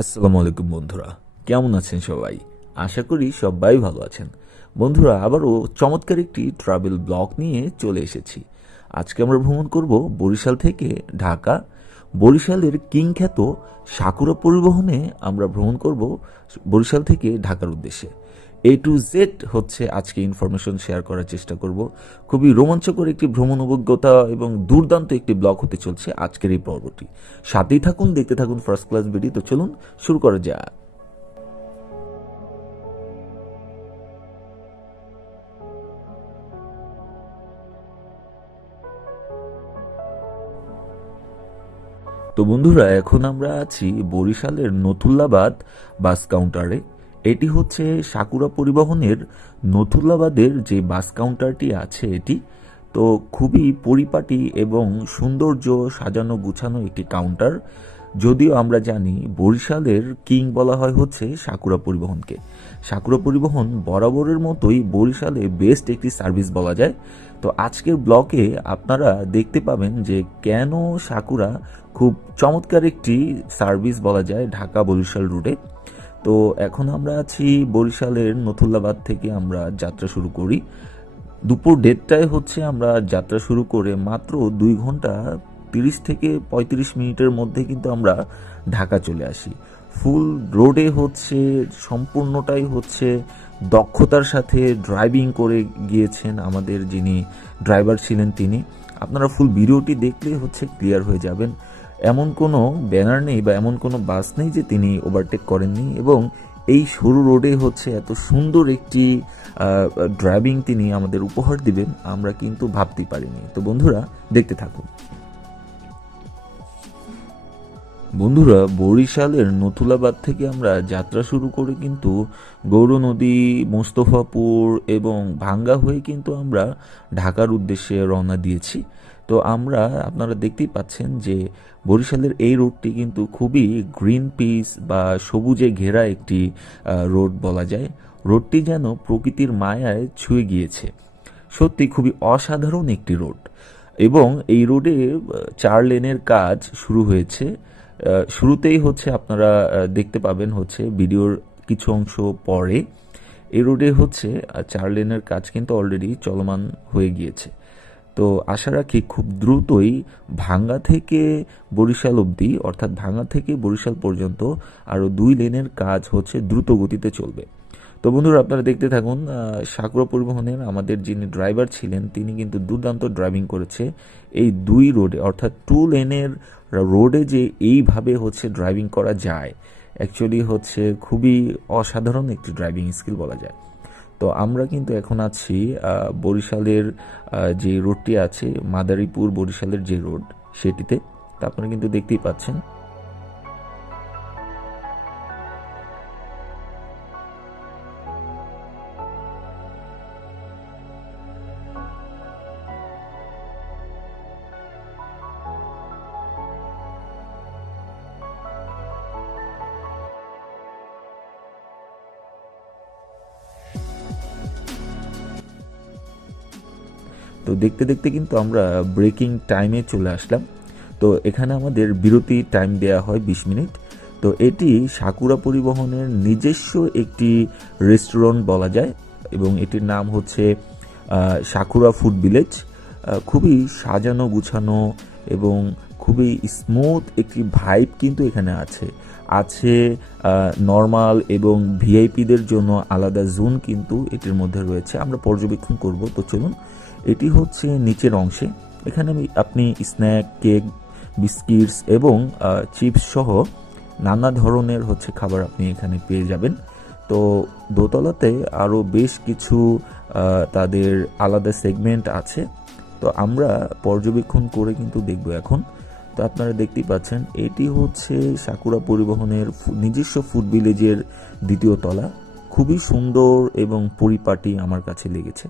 আসসালামু আলাইকুম বন্ধুরা, কেমন আছেন সবাই? আশা করি সবাই ভালো আছেন। বন্ধুরা, আবারও চমৎকার একটি ট্রাভেল ব্লগ নিয়ে চলে এসেছি। আজকে আমরা ভ্রমণ করব বরিশাল থেকে ঢাকা। বরিশালের কিংখ্যাত সাকুরা পরিবহনে আমরা ভ্রমণ করব বরিশাল থেকে ঢাকার উদ্দেশ্যে। A to Z হচ্ছে আজকে ইনফরমেশন শেয়ার করার চেষ্টা করব। খুবই রোমাঞ্চকর একটি ভ্রমণ অভিজ্ঞতা এবং দুর্দান্ত একটি ব্লগ হতে চলছে আজকের এই পর্বটি। সাথেই থাকুন, দেখতে থাকুন ফার্স্ট ক্লাস ভিডিও। তো চলুন শুরু করা যাক। তো বন্ধুরা, এখন আমরা আছি বরিশালের নথুল্লাবাদ বাস কাউন্টারে। এটি হচ্ছে সাকুরা পরিবহনের নথুল্লাবাদের যে বাস কাউন্টারটি আছে এটি। তো খুবই পরিপাটি এবং সৌন্দর্য সাজানো গুছানো একটি কাউন্টার। যদিও আমরা জানি বরিশালের কিং বলা হয় হচ্ছে সাকুরা পরিবহনকে। সাকুরা পরিবহন বরাবরের মতোই বরিশালে বেস্ট একটি সার্ভিস বলা যায়। তো আজকের ব্লকে আপনারা দেখতে পাবেন যে কেন সাকুরা খুব চমৎকার একটি সার্ভিস বলা যায় ঢাকা বরিশাল রুটে। তো এখন আমরা আছি বরিশালের নথুল্লাবাদ থেকে আমরা যাত্রা শুরু করি। দুপুর 1:30টায় হচ্ছে আমরা যাত্রা শুরু করে মাত্র 2 ঘন্টা 30 থেকে 35 মিনিটের মধ্যে কিন্তু আমরা ঢাকা চলে আসি। ফুল রোডে হচ্ছে সম্পূর্ণটাই হচ্ছে দক্ষতার সাথে ড্রাইভিং করে গিয়েছেন আমাদের যিনি ড্রাইভার ছিলেন তিনি। আপনারা ফুল ভিডিওটি দেখলে হচ্ছে ক্লিয়ার হয়ে যাবেন। এমন কোনো ব্যানার নেই বা এমন কোনো বাস নেই যে তিনি ওভারটেক করেননি, এবং এই সরু রোডে হচ্ছে এত সুন্দর একটি ড্রাইভিং তিনি আমাদের উপহার দিবেন আমরা কিন্তু ভাবতে পারিনি। তো বন্ধুরা, দেখতে থাকুন। বন্ধুরা, বরিশালের নথুল্লাবাদ থেকে আমরা যাত্রা শুরু করে কিন্তু গৌরনদী, মোস্তফাপুর এবং ভাঙ্গা হয়ে কিন্তু আমরা ঢাকার উদ্দেশ্যে রওনা দিয়েছি। তো আপনারা দেখতেই পাচ্ছেন যে বরিশালের এই রোডটি কিন্তু খুবই গ্রিন পিস বা সবুজে ঘেরা একটি রোড বলা যায়। রোডটি যেন প্রকৃতির মায়ায় ছুঁয়ে গিয়েছে। সত্যি খুবই অসাধারণ একটি রোড, এবং এই রোডে 4 লেনের কাজ শুরু হয়েছে। শুরুতেই হচ্ছে আপনারা দেখতে পাবেন হচ্ছে ভিডিওর কিছু অংশ পরে এই রোডে হচ্ছে 4 লেনের কাজ কিন্তু অলরেডি চলমান হয়ে গিয়েছে। তো আশা রাখি খুব দ্রুতই ভাঙ্গা থেকে বরিশাল অবধি, অর্থাৎ ভাঙ্গা থেকে বরিশাল পর্যন্ত আরও 2 লেনের কাজ হচ্ছে দ্রুত গতিতে চলবে। তো বন্ধুরা, আপনারা দেখতে থাকুন। সাকুরা পরিবহনের আমাদের যিনি ড্রাইভার ছিলেন তিনি কিন্তু দুর্দান্ত ড্রাইভিং করেছে এই 2 রোডে, অর্থাৎ 2 লেনের রোডে যে এইভাবে হচ্ছে ড্রাইভিং করা যায়, অ্যাকচুয়ালি হচ্ছে খুবই অসাধারণ একটি ড্রাইভিং স্কিল বলা যায়। তো আমরা কিন্তু এখন আছি বরিশালের যে রোডটি আছে, মাদারীপুর বরিশালের যে রোড সেটিতে। তা আপনারা কিন্তু দেখতেই পাচ্ছেন। তো দেখতে দেখতে কিন্তু আমরা ব্রেকিং টাইমে চলে আসলাম। তো এখানে আমাদের বিরতি টাইম দেয়া হয় 20 মিনিট। তো এটি সাকুরা পরিবহনের নিজস্ব একটি রেস্টুরেন্ট বলা যায়, এবং এটির নাম হচ্ছে সাকুরা ফুড ভিলেজ। খুবই সাজানো গুছানো এবং খুবই স্মুথ একটি ভাইব কিন্তু এখানে আছে। আছে নর্মাল এবং ভিআইপিদের জন্য আলাদা জোন কিন্তু এটির মধ্যে রয়েছে, আমরা পর্যবেক্ষণ করব। তো চলুন, এটি হচ্ছে নিচের অংশে। এখানে আপনি স্ন্যাক, কেক, বিস্কিটস এবং চিপস সহ নানা ধরনের হচ্ছে খাবার আপনি এখানে পেয়ে যাবেন। তো দোতলাতে আরও বেশ কিছু তাদের আলাদা সেগমেন্ট আছে। তো আমরা পর্যবেক্ষণ করে কিন্তু দেখব এখন। তো আপনারা দেখতেই পাচ্ছেন এটি হচ্ছে সাকুরা পরিবহনের নিজস্ব ফুড ভিলেজের 2য় তলা। খুবই সুন্দর এবং পরিপাটি আমার কাছে লেগেছে।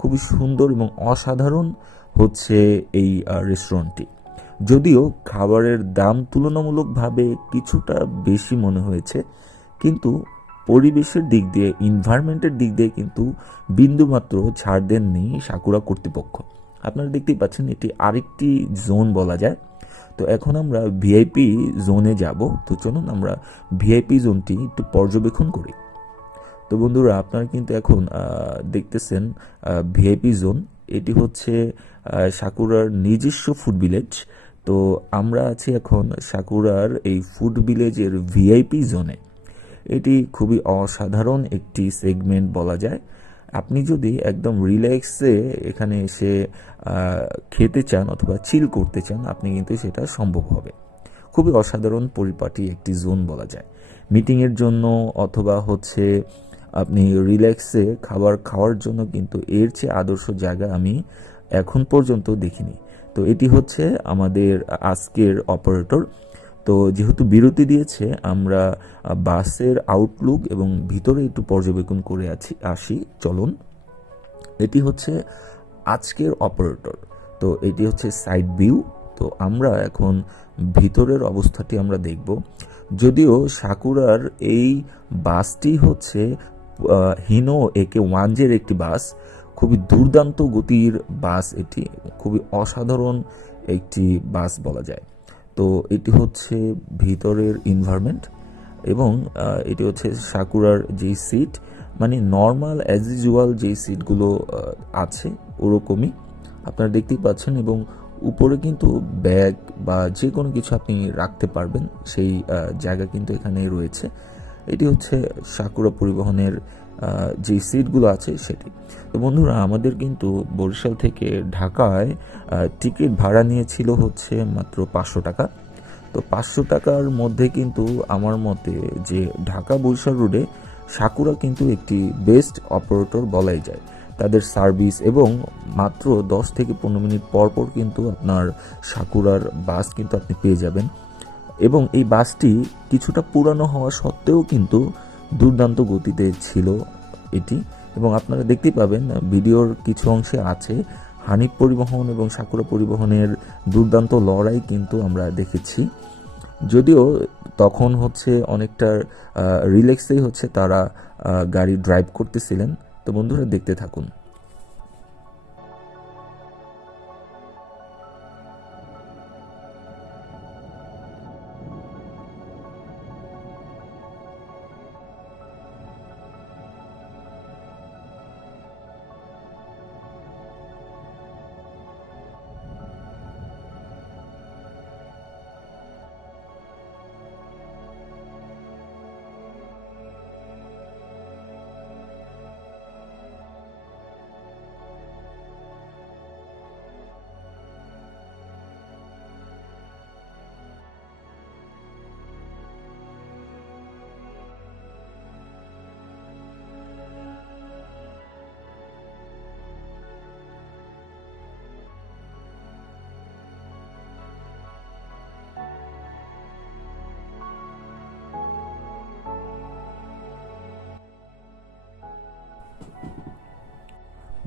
খুবই সুন্দর এবং অসাধারণ হচ্ছে এই রেস্টুরেন্টটি। যদিও খাবারের দাম তুলনামূলকভাবে কিছুটা বেশি মনে হয়েছে, কিন্তু পরিবেশের দিক দিয়ে, এনভায়রনমেন্টের দিক দিয়ে কিন্তু বিন্দুমাত্র ছাড় দেননি সাকুরা কর্তৃপক্ষ। আপনারা দেখতেই পাচ্ছেন এটি আরেকটি জোন বলা যায়। তো এখন আমরা ভিআইপি জোনে যাব। তো চলুন আমরা ভিআইপি জোনটি একটু পর্যবেক্ষণ করি। তো বন্ধুরা, আপনারা কিন্তু এখন দেখতেছেন ভিআইপি জোন। এটি হচ্ছে সাকুরার নিজস্ব ফুড ভিলেজ। তো আমরা আছি এখন সাকুরার এই ফুড ভিলেজের ভিআইপি জোনে। এটি খুবই অসাধারণ একটি সেগমেন্ট বলা যায়। আপনি যদি একদম রিল্যাক্সে এখানে এসে খেতে চান অথবা চিল করতে চান, আপনি কিন্তু সেটা সম্ভব হবে। খুবই অসাধারণ পরিপাটি একটি জোন বলা যায় মিটিংয়ের জন্য, অথবা হচ্ছে আপনি রিল্যাক্সে খাবার খাওয়ার জন্য কিন্তু এর চেয়ে আদর্শ জায়গা আমি এখন পর্যন্ত দেখিনি। তো এটি হচ্ছে আমাদের আজকের অপারেটর। তো যেহেতু বিরতি দিয়েছে, আমরা বাসের আউটলুক এবং ভিতরে একটু পর্যবেক্ষণ করে আসি। চলুন, এটি হচ্ছে আজকের অপারেটর। তো এটি হচ্ছে সাইড ভিউ। তো আমরা এখন ভিতরের অবস্থাটি আমরা দেখব। যদিও সাকুরার এই বাসটি হচ্ছে হিনো AK-10 একটি বাস, খুবই দুর্দান্ত গতির বাস। এটি খুবই অসাধারণ একটি বাস বলা যায়। তো এটি হচ্ছে ভিতরের এনভায়রনমেন্ট, এবং এটি হচ্ছে সাকুরার যে সিট, মানে নর্মাল অ্যাজ ইউজুয়াল যে সিটগুলো আছে ওরকমই আপনারা দেখতেই পাচ্ছেন। এবং উপরে কিন্তু ব্যাগ বা যে কোনো কিছু আপনি রাখতে পারবেন, সেই জায়গা কিন্তু এখানে রয়েছে। এটি হচ্ছে সাকুরা পরিবহনের যে সিটগুলো আছে সেটি। তো বন্ধুরা, আমাদের কিন্তু বরিশাল থেকে ঢাকায় টিকিট ভাড়া নিয়েছিল হচ্ছে মাত্র 500 টাকা। তো 500 টাকার মধ্যে কিন্তু আমার মতে যে ঢাকা বরিশাল রোডে সাকুরা কিন্তু একটি বেস্ট অপারেটর বলাই যায়। তাদের সার্ভিস, এবং মাত্র 10 থেকে 15 মিনিট পর পর কিন্তু আপনার সাকুরার বাস কিন্তু আপনি পেয়ে যাবেন। এবং এই বাসটি কিছুটা পুরানো হওয়া সত্ত্বেও কিন্তু দুর্দান্ত গতিতে ছিল এটি। এবং আপনারা দেখতেই পাবেন ভিডিওর কিছু অংশে আছে হানিফ পরিবহন এবং সাকুরা পরিবহনের দুর্দান্ত লড়াই কিন্তু আমরা দেখেছি। যদিও তখন হচ্ছে অনেকটা রিল্যাক্সেই হচ্ছে তারা গাড়ি ড্রাইভ করতেছিলেন। তো বন্ধুরা, দেখতে থাকুন।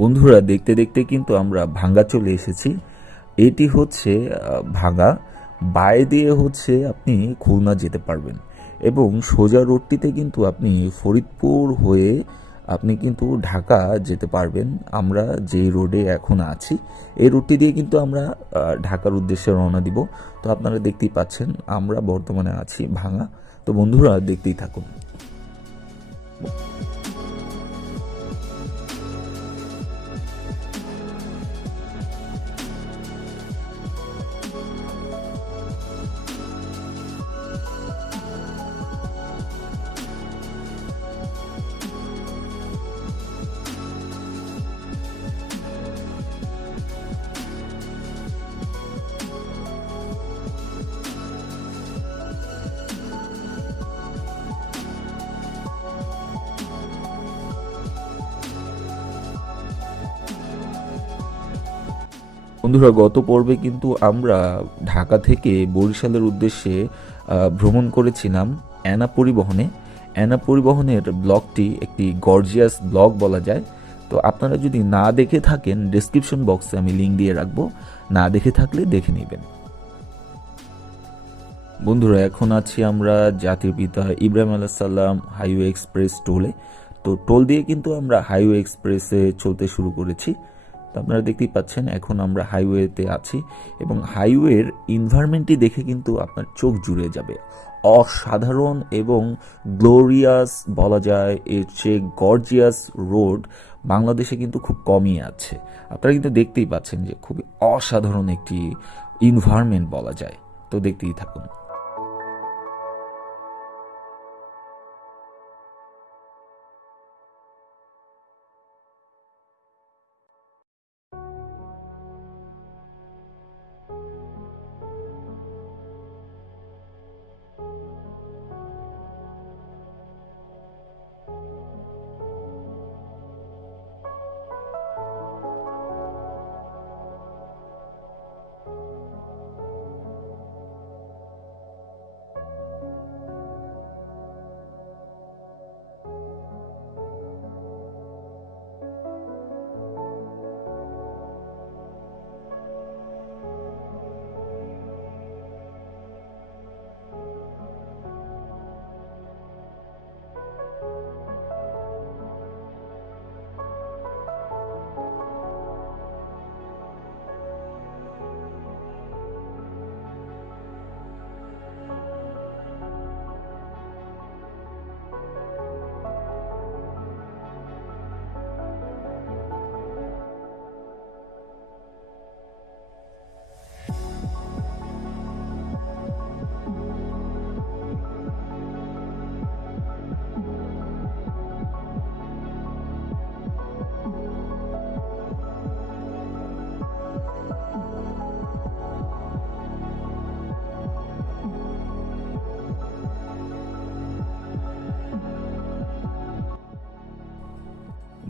বন্ধুরা, দেখতে দেখতে কিন্তু আমরা ভাঙ্গা চলে এসেছি। এটি হচ্ছে ভাঙ্গা। বাই দিয়ে হচ্ছে আপনি খুলনা যেতে পারবেন, এবং সোজা রোডটিতে কিন্তু আপনি ফরিদপুর হয়ে আপনি কিন্তু ঢাকা যেতে পারবেন। আমরা যে রোডে এখন আছি এই রোডটি দিয়ে কিন্তু আমরা ঢাকার উদ্দেশ্যে রওনা দিব। তো আপনারা দেখতেই পাচ্ছেন আমরা বর্তমানে আছি ভাঙ্গা। তো বন্ধুরা, দেখতেই থাকুন। বন্ধুরা, গত পর্বে কিন্তু আমরা ঢাকা থেকে বরিশালের উদ্দেশ্যে ভ্রমণ করেছিলাম অ্যানা পরিবহনে। অ্যানা পরিবহনের ব্লগটি একটি গর্জিয়াস ব্লগ বলা যায়। তো আপনারা যদি না দেখে থাকেন, ডেসক্রিপশন বক্সে আমি লিঙ্ক দিয়ে রাখবো, না দেখে থাকলে দেখে নেবেন। বন্ধুরা, এখন আছি আমরা জাতির পিতা ইব্রাহিম আলাইহিস সালাম হাইওয়ে এক্সপ্রেস টোলে। তো টোল দিয়ে কিন্তু আমরা হাইওয়ে এক্সপ্রেসে চলতে শুরু করেছি। তো আপনারা দেখতেই পাচ্ছেন এখন আমরা হাইওয়েতে আছি এবং হাইওয়ের এনভায়রনমেন্টটি দেখে কিন্তু আপনার চোখ জুড়ে যাবে। অসাধারণ এবং গ্লোরিয়াস বলা যায়, এর চেয়ে গর্জিয়াস রোড বাংলাদেশে কিন্তু খুব কমই আছে। আপনারা কিন্তু দেখতেই পাচ্ছেন যে খুবই অসাধারণ একটি এনভায়রনমেন্ট বলা যায়। তো দেখতেই থাকুন।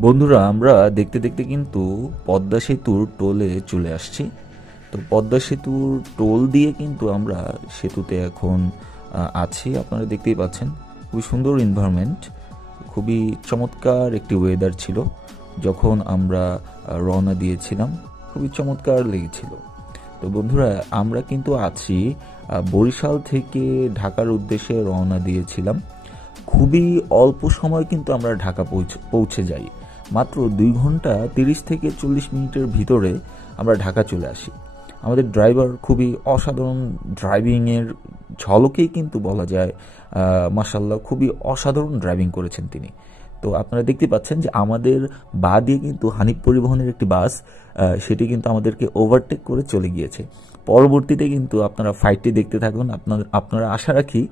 বন্ধুরা, আমরা দেখতে দেখতে কিন্তু পদ্মা সেতুর টোলে চলে আসছি। তো পদ্মা সেতুর টোল দিয়ে কিন্তু আমরা সেতুতে এখন আছি। আপনারা দেখতেই পাচ্ছেন খুবই সুন্দর এনভায়রনমেন্ট, খুবই চমৎকার একটি ওয়েদার ছিল যখন আমরা রওনা দিয়েছিলাম, খুবই চমৎকার লেগেছিল। তো বন্ধুরা, আমরা কিন্তু আছি বরিশাল থেকে ঢাকার উদ্দেশ্যে রওনা দিয়েছিলাম। খুবই অল্প সময় কিন্তু আমরা ঢাকা পৌঁছে যাই। মাত্র 2 ঘন্টা 30 থেকে 40 মিনিটের ভিতরে আমরা ঢাকা চলে আসি। আমাদের ড্রাইভার খুবই অসাধারণ, ড্রাইভিংয়ের ঝলকেই কিন্তু বলা যায় মাশাআল্লাহ খুবই অসাধারণ ড্রাইভিং করেছেন তিনি। তো আপনারা দেখতে পাচ্ছেন যে আমাদের বা দিয়ে কিন্তু হানিফ পরিবহনের একটি বাস সেটি কিন্তু আমাদেরকে ওভারটেক করে চলে গিয়েছে। পরবর্তীতে কিন্তু আপনারা ফাইটটি দেখতে থাকুন, আপনারা আশা রাখি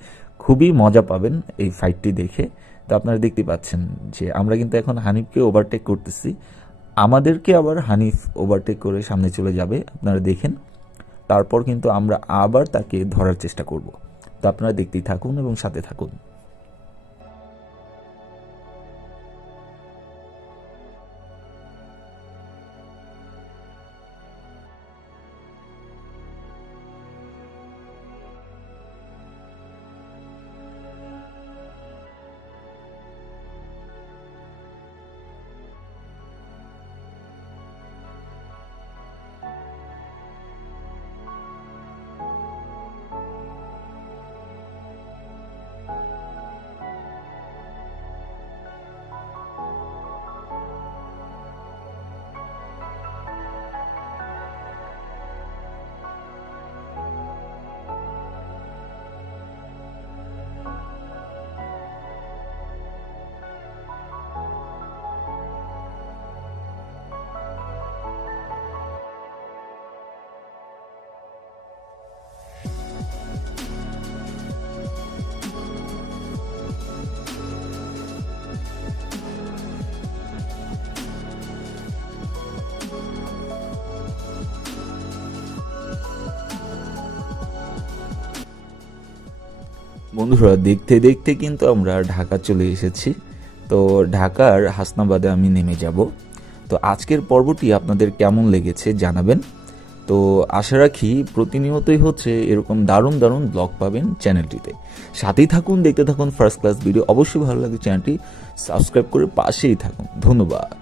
খুবই মজা পাবেন এই ফাইটটি দেখে। তো আপনারা দেখতে পাচ্ছেন যে আমরা কিন্তু এখন হানিফকে ওভারটেক করতেছি, আমাদেরকে আবার হানিফ ওভারটেক করে সামনে চলে যাবে, আপনারা দেখেন। তারপর কিন্তু আমরা আবার তাকে ধরার চেষ্টা করব। তো আপনারা দেখতেই থাকুন এবং সাথে থাকুন। বন্ধুরা, দেখতে দেখতে কিন্তু আমরা ঢাকা চলে এসেছি। তো ঢাকার হাসনাবাদে আমি নেমে যাব। তো আজকের পর্বটি আপনাদের কেমন লেগেছে জানাবেন। তো আশা রাখি প্রতিনিয়তই হচ্ছে এরকম দারুণ দারুণ ব্লগ পাবেন চ্যানেলটিতে। সাথেই থাকুন, দেখতে থাকুন ফার্স্ট ক্লাস ভিডিও। অবশ্যই ভালো লাগে চ্যানেলটি সাবস্ক্রাইব করে পাশেই থাকুন। ধন্যবাদ।